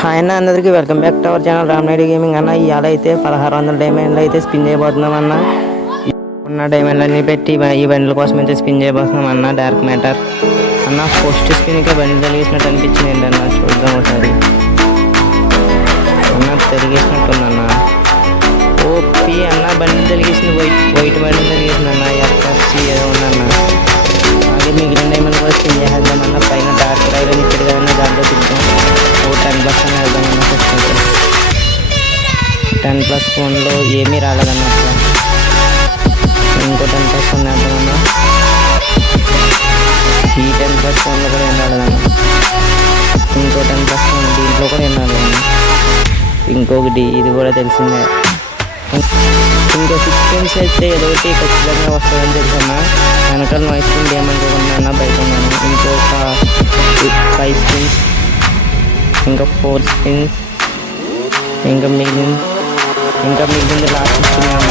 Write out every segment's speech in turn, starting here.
Hi అన్న, అందరికీ welcome back to our channel Ram Naidu gaming. అన్న ఇవాళ అయితే 1600 డైమండ్లు అయితే స్పిన్ చేయబోతున్నాం అన్న. ఉన్న డైమండ్లన్నీ పెట్టి ఈ బండ్ల కోసం అయితే స్పిన్ చేయబోతున్నాం అన్న. డార్క్ మ్యాటర్ అన్న ఫస్ట్ స్పిన్కే బండి తెలిగిసినట్టు అనిపించింది ఏంటన్న, చూద్దాం ఒకసారి అన్న. తిరిగేసినట్టుందన్న. ఓపి అన్న, బండి తెలిగేసింది, వైట్ బండి తెలిగేసింది అన్న. ఎఫ్ఎఫ్సి ఏదో ఉందన్న. అలాగే మిగిలిన డైమండ్ కూడా స్పిన్ చేసేద్దామన్న. పైన డార్క్ రైడర్ ఇచ్చాడు కదన్నా, దాంట్లో తిద్దాం. 10+ అని వెళ్దామన్న. ఫస్ట్ 10+1లో ఏమీ రాలేదన్న. ఇంకో 10+1 వేద్దామన్న. ఈ 10+1లో కూడా ఏం రాలేదన్న. ఇంకో 10+1 దీంట్లో కూడా ఏం రాలేదన్న. ఇంకొకటి ఇది కూడా తెలిసిందే. ఇంకో 6 స్పిన్స్ అయితే ఏదో ఒకటి ఖచ్చితంగా వస్తుందని తెలుసన్న. వెనకాల నాయిస్ స్పిన్ ఏమనుకోకుండా బయట ఉన్నాను. ఇంకొక 5 స్పిన్స్, ఇంకా 4 స్పిన్స్, ఇంకా మిగిలింది లాస్ట్ స్పిన్ అన్న.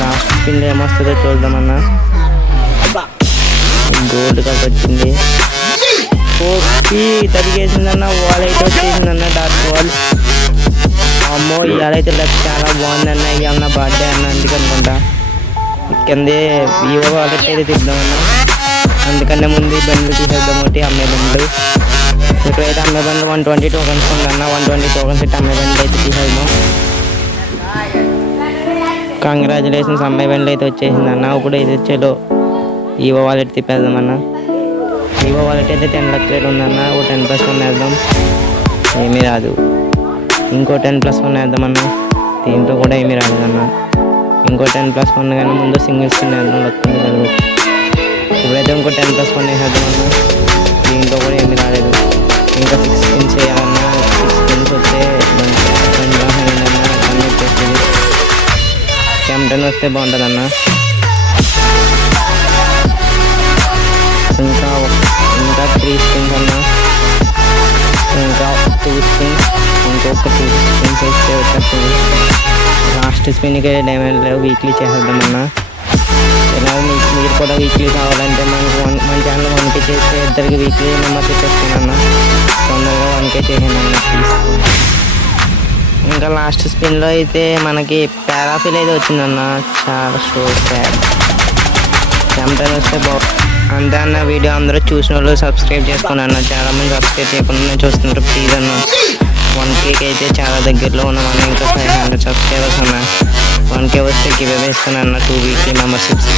లాస్ట్ స్పిన్లో ఏమొస్తుందో చూద్దామన్నా. గోల్డ్ కప్ వచ్చింది. ఓపి తరిగేసిందన్న. వాల్ అయితే వచ్చేసిందన్న, డార్క్ వాల్. అమ్మో, ఇవాళైతే లక్ చాలా బాగుందన్న. ఇవాళ నా బర్త్డే అన్న, అందుకనుకుంటా కిందే వివో వాలెట్ అయితే తిద్దామన్నా. అందుకనే ముందు బండ్లు తీసేద్దాం. ఒకటి అమ్మే బండ్లు. ఇప్పుడైతే అమ్మే బండ్లు 120 టోకన్స్ ఉందన్న. 120 టోకన్స్ అయితే అమ్మే బండ్లు అయితే తీసేద్దాం. కంగ్రాచులేషన్స్, అమ్మాయి బండ్లు అయితే వచ్చేసిందన్న. ఇప్పుడు అయితే చలో వివో వాలెట్ తిప్పేద్దామన్న. వివో వాలెట్ అయితే 10 లక్ష రేట్ ఉందన్న. ఓ 10+1 వేద్దాం, ఏమీ రాదు. ఇంకో 10+1 వేద్దామన్న. దీంతో కూడా ఏమీ రాలేదన్న. ఇంకో 10+1 కానీ ముందు సింగిల్ స్పిన్ వేద్దాం, లక్కుంది కలవచ్చు. ఇప్పుడైతే ఇంకో 10+1 వేసేద్దామన్న. దీంట్లో కూడా ఏమీ రాలేదు. ఇంకా 6 స్పిన్స్ వేయాలన్న. 6 స్పిన్స్ వస్తే బండి అన్న అన్నీ వచ్చేస్తుంది. కెప్టెన్ వస్తే బాగుంటుందన్న. ఇంకా 3 స్పిన్స్ అన్న. ఇంకా 2 స్పిన్స్, ఇంకొక 2 స్పిన్స్ వస్తే వచ్చేస్తుంది. లాస్ట్ స్పిన్కి డైమండ్ వీక్లీ చేసేద్దామన్నా. ఇలా మీరు కూడా వీక్లీ కావాలంటే మనకు మన ఛానల్ 1K చేస్తే ఇద్దరికి వీక్లీ మెంబర్షిప్ వస్తుందన్న. తొందరగా 1K చేయండి అన్న ప్లీజ్. ఇంకా లాస్ట్ స్పిన్లో అయితే మనకి పారాఫిల్ అయితే వచ్చిందన్న. చాలా షో సాడ్. కెప్టెన్ వస్తే అంతే అన్న. వీడియో అందరూ చూసిన వాళ్ళు సబ్స్క్రైబ్ చేసుకోండి అన్న. చాలామంది సబ్స్క్రైబ్ చేయకుండా చూస్తున్నారు, ప్లీజ్ అన్న. 1K అయితే చాలా దగ్గరలో ఉన్నామన్న. ఇంకా 500 సబ్స్క్రైబర్స్ అన్న. 1K వస్తే గివ్ అవే ఇస్తాను అన్న, 2 వీక్లీ మెంబర్షిప్స్.